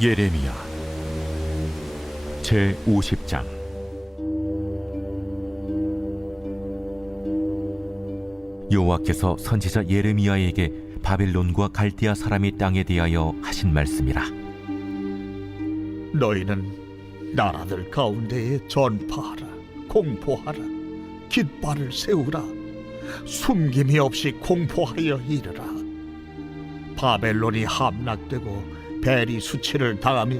예레미야 제50장. 여호와께서 선지자 예레미야에게 바벨론과 갈대아 사람의 땅에 대하여 하신 말씀이라. 너희는 나라들 가운데에 전파하라, 공포하라, 깃발을 세우라, 숨김이 없이 공포하여 이르라. 바벨론이 함락되고 벨이 수치를 당하며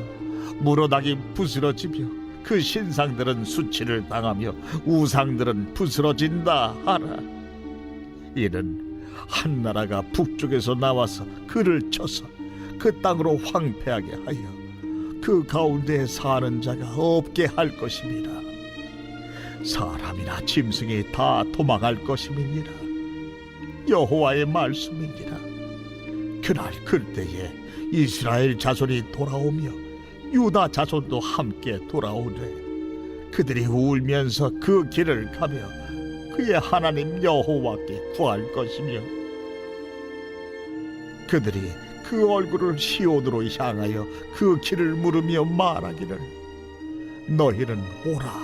무로닥이 부스러지며 그 신상들은 수치를 당하며 우상들은 부스러진다 하라. 이는 한 나라가 북쪽에서 나와서 그를 쳐서 그 땅으로 황폐하게 하여 그 가운데 사는 자가 없게 할 것임이라. 사람이나 짐승이 다 도망할 것임이니라. 여호와의 말씀이니라. 그날 그때에 이스라엘 자손이 돌아오며 유다 자손도 함께 돌아오되 그들이 울면서 그 길을 가며 그의 하나님 여호와께 구할 것이며 그들이 그 얼굴을 시온으로 향하여 그 길을 물으며 말하기를 너희는 오라,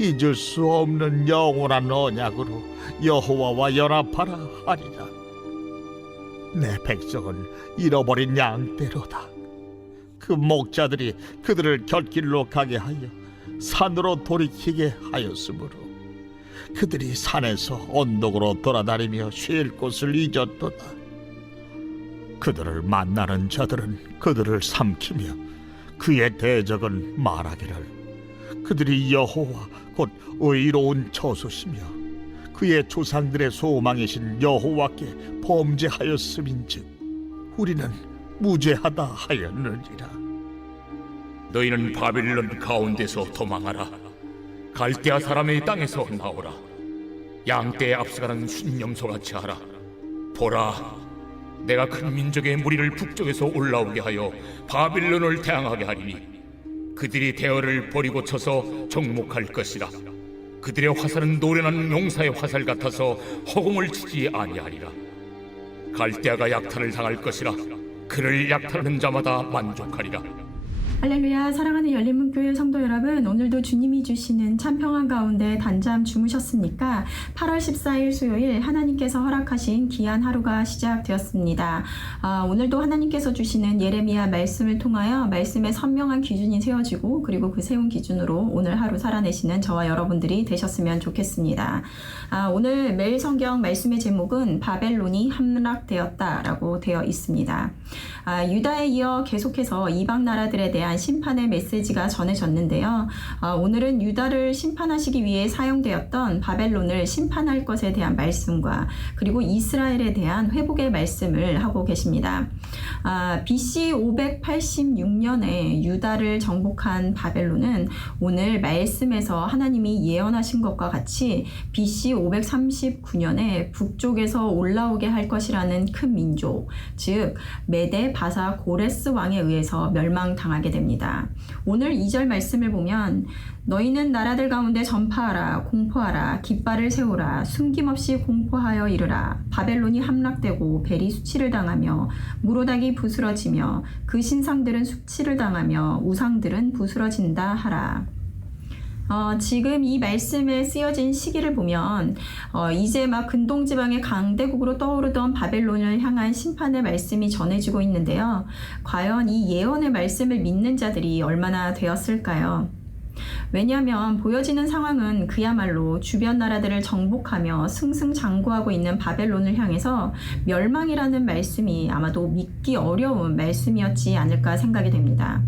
잊을 수 없는 영원한 언약으로 여호와와 연합하라 하리라. 내 백성은 잃어버린 양떼로다. 그 목자들이 그들을 곁길로 가게 하여 산으로 돌이키게 하였으므로 그들이 산에서 언덕으로 돌아다니며 쉴 곳을 잊었도다. 그들을 만나는 자들은 그들을 삼키며 그의 대적은 말하기를 그들이 여호와 곧 의로운 처소시며 그의 조상들의 소망이신 여호와께 범죄하였음인즉 우리는 무죄하다 하였느니라. 너희는 바벨론 가운데서 도망하라. 갈대아 사람의 땅에서 나오라. 양떼에 앞서가는 순념소같이 하라. 보라, 내가 큰 민족의 무리를 북쪽에서 올라오게 하여 바벨론을 대항하게 하리니 그들이 대어를 버리고 쳐서 정목할 것이라. 그들의 화살은 노련한 용사의 화살 같아서 허공을 치지 아니하리라. 갈대아가 약탈을 당할 것이라. 그를 약탈하는 자마다 만족하리라. 할렐루야. 사랑하는 열린문교회 성도 여러분, 오늘도 주님이 주시는 참 평안 가운데 단잠 주무셨습니까? 8월 14일 수요일 하나님께서 허락하신 귀한 하루가 시작되었습니다. 오늘도 하나님께서 주시는 예레미야 말씀을 통하여 말씀의 선명한 기준이 세워지고 그리고 그 세운 기준으로 오늘 하루 살아내시는 저와 여러분들이 되셨으면 좋겠습니다. 오늘 매일 성경 말씀의 제목은 바벨론이 함락되었다라고 되어 있습니다. 유다에 이어 계속해서 이방 나라들에 대한 심판의 메시지가 전해졌는데요. 오늘은 유다를 심판하시기 위해 사용되었던 바벨론을 심판할 것에 대한 말씀과 그리고 이스라엘에 대한 회복의 말씀을 하고 계십니다. BC 586년에 유다를 정복한 바벨론은 오늘 말씀에서 하나님이 예언하신 것과 같이 BC 539년에 북쪽에서 올라오게 할 것이라는 큰 민족, 즉 메데 바사 고레스 왕에 의해서 멸망당하게 됩니다. 오늘 2절 말씀을 보면 너희는 나라들 가운데 전파하라, 공포하라, 깃발을 세우라, 숨김없이 공포하여 이르라. 바벨론이 함락되고 벨이 수치를 당하며 무로닥이 부스러지며 그 신상들은 수치를 당하며 우상들은 부스러진다 하라. 지금 이 말씀에 쓰여진 시기를 보면 이제 막 근동지방의 강대국으로 떠오르던 바벨론을 향한 심판의 말씀이 전해지고 있는데요. 과연 이 예언의 말씀을 믿는 자들이 얼마나 되었을까요? 왜냐하면 보여지는 상황은 그야말로 주변 나라들을 정복하며 승승장구하고 있는 바벨론을 향해서 멸망이라는 말씀이 아마도 믿기 어려운 말씀이었지 않을까 생각이 됩니다.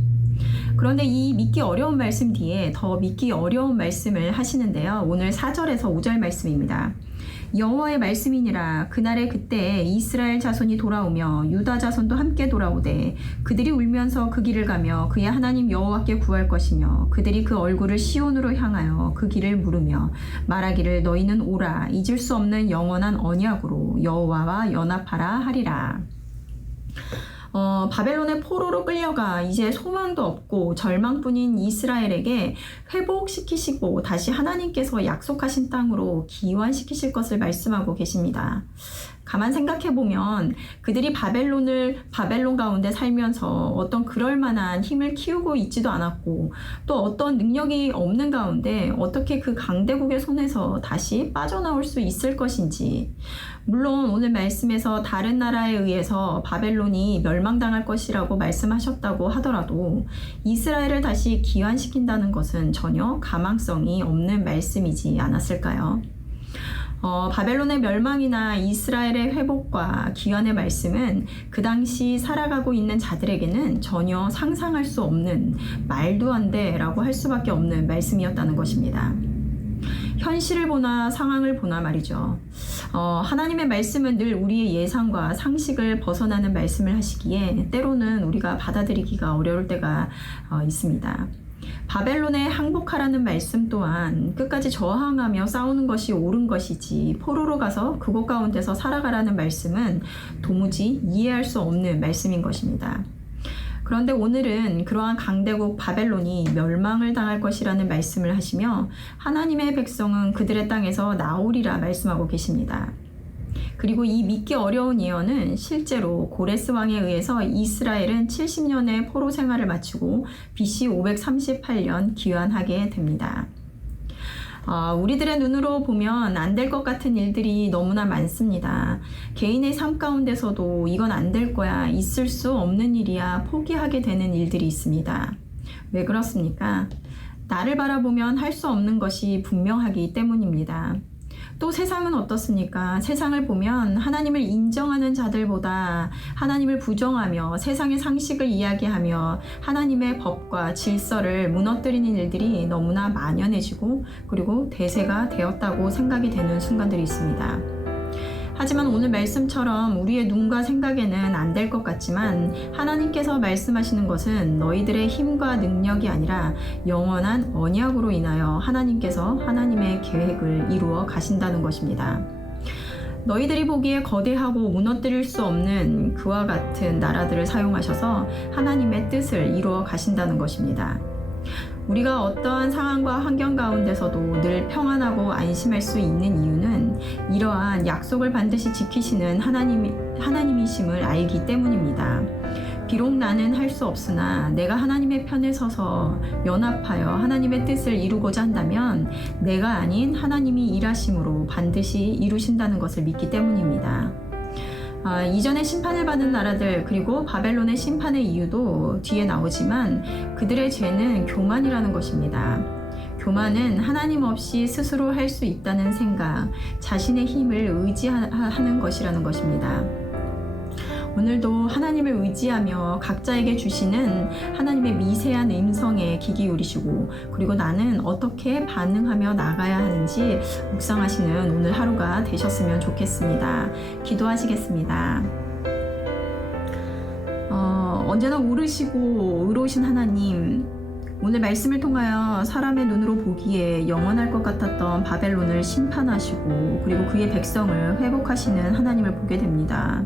그런데 이 믿기 어려운 말씀 뒤에 더 믿기 어려운 말씀을 하시는데요. 오늘 4절에서 5절 말씀입니다. 여호와의 말씀이니라. 그날에 그때에 이스라엘 자손이 돌아오며 유다 자손도 함께 돌아오되 그들이 울면서 그 길을 가며 그의 하나님 여호와께 구할 것이며 그들이 그 얼굴을 시온으로 향하여 그 길을 물으며 말하기를 너희는 오라, 잊을 수 없는 영원한 언약으로 여호와와 연합하라 하리라. 바벨론의 포로로 끌려가 이제 소망도 없고 절망뿐인 이스라엘에게 회복시키시고 다시 하나님께서 약속하신 땅으로 기환시키실 것을 말씀하고 계십니다. 가만 생각해 보면 그들이 바벨론 가운데 살면서 어떤 그럴 만한 힘을 키우고 있지도 않았고 또 어떤 능력이 없는 가운데 어떻게 그 강대국의 손에서 다시 빠져나올 수 있을 것인지, 물론 오늘 말씀에서 다른 나라에 의해서 바벨론이 멸망당할 것이라고 말씀하셨다고 하더라도 이스라엘을 다시 기환시킨다는 것은 전혀 가망성이 없는 말씀이지 않았을까요? 바벨론의 멸망이나 이스라엘의 회복과 기환의 말씀은 그 당시 살아가고 있는 자들에게는 전혀 상상할 수 없는, 말도 안 돼라고 할 수밖에 없는 말씀이었다는 것입니다. 현실을 보나 상황을 보나 말이죠. 하나님의 말씀은 늘 우리의 예상과 상식을 벗어나는 말씀을 하시기에 때로는 우리가 받아들이기가 어려울 때가 있습니다. 바벨론에 항복하라는 말씀 또한 끝까지 저항하며 싸우는 것이 옳은 것이지 포로로 가서 그곳 가운데서 살아가라는 말씀은 도무지 이해할 수 없는 말씀인 것입니다. 그런데 오늘은 그러한 강대국 바벨론이 멸망을 당할 것이라는 말씀을 하시며 하나님의 백성은 그들의 땅에서 나오리라 말씀하고 계십니다. 그리고 이 믿기 어려운 예언은 실제로 고레스 왕에 의해서 이스라엘은 70년의 포로 생활을 마치고 BC 538년 귀환하게 됩니다. 우리들의 눈으로 보면 안 될 것 같은 일들이 너무나 많습니다. 개인의 삶 가운데서도 이건 안 될 거야, 있을 수 없는 일이야, 포기하게 되는 일들이 있습니다. 왜 그렇습니까? 나를 바라보면 할 수 없는 것이 분명하기 때문입니다. 또 세상은 어떻습니까? 세상을 보면 하나님을 인정하는 자들보다 하나님을 부정하며 세상의 상식을 이야기하며 하나님의 법과 질서를 무너뜨리는 일들이 너무나 만연해지고 그리고 대세가 되었다고 생각이 되는 순간들이 있습니다. 하지만 오늘 말씀처럼 우리의 눈과 생각에는 안 될 것 같지만 하나님께서 말씀하시는 것은 너희들의 힘과 능력이 아니라 영원한 언약으로 인하여 하나님께서 하나님의 계획을 이루어 가신다는 것입니다. 너희들이 보기에 거대하고 무너뜨릴 수 없는 그와 같은 나라들을 사용하셔서 하나님의 뜻을 이루어 가신다는 것입니다. 우리가 어떠한 상황과 환경 가운데서도 늘 평안하고 안심할 수 있는 이유는 이러한 약속을 반드시 지키시는 하나님이심을 알기 때문입니다. 비록 나는 할 수 없으나 내가 하나님의 편에 서서 연합하여 하나님의 뜻을 이루고자 한다면 내가 아닌 하나님이 일하심으로 반드시 이루신다는 것을 믿기 때문입니다. 이전에 심판을 받은 나라들 그리고 바벨론의 심판의 이유도 뒤에 나오지만 그들의 죄는 교만이라는 것입니다. 교만은 하나님 없이 스스로 할 수 있다는 생각, 자신의 힘을 의지하는 것이라는 것입니다. 오늘도 하나님을 의지하며 각자에게 주시는 하나님의 미세한 음성에 귀 기울이시고 그리고 나는 어떻게 반응하며 나가야 하는지 묵상하시는 오늘 하루가 되셨으면 좋겠습니다. 기도하시겠습니다. 언제나 오르시고 의로우신 하나님, 오늘 말씀을 통하여 사람의 눈으로 보기에 영원할 것 같았던 바벨론을 심판하시고 그리고 그의 백성을 회복하시는 하나님을 보게 됩니다.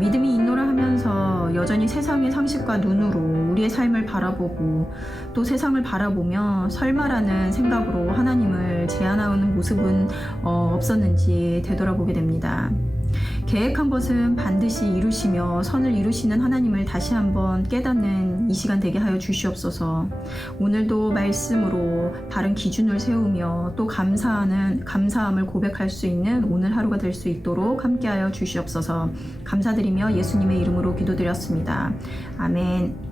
믿음이 있노라 하면서 여전히 세상의 상식과 눈으로 우리의 삶을 바라보고 또 세상을 바라보며 설마라는 생각으로 하나님을 제한하는 모습은 없었는지 되돌아보게 됩니다. 계획한 것은 반드시 이루시며 선을 이루시는 하나님을 다시 한번 깨닫는 이 시간 되게 하여 주시옵소서. 오늘도 말씀으로 바른 기준을 세우며 또 감사함을 고백할 수 있는 오늘 하루가 될 수 있도록 함께하여 주시옵소서. 감사드리며 예수님의 이름으로 기도드렸습니다. 아멘.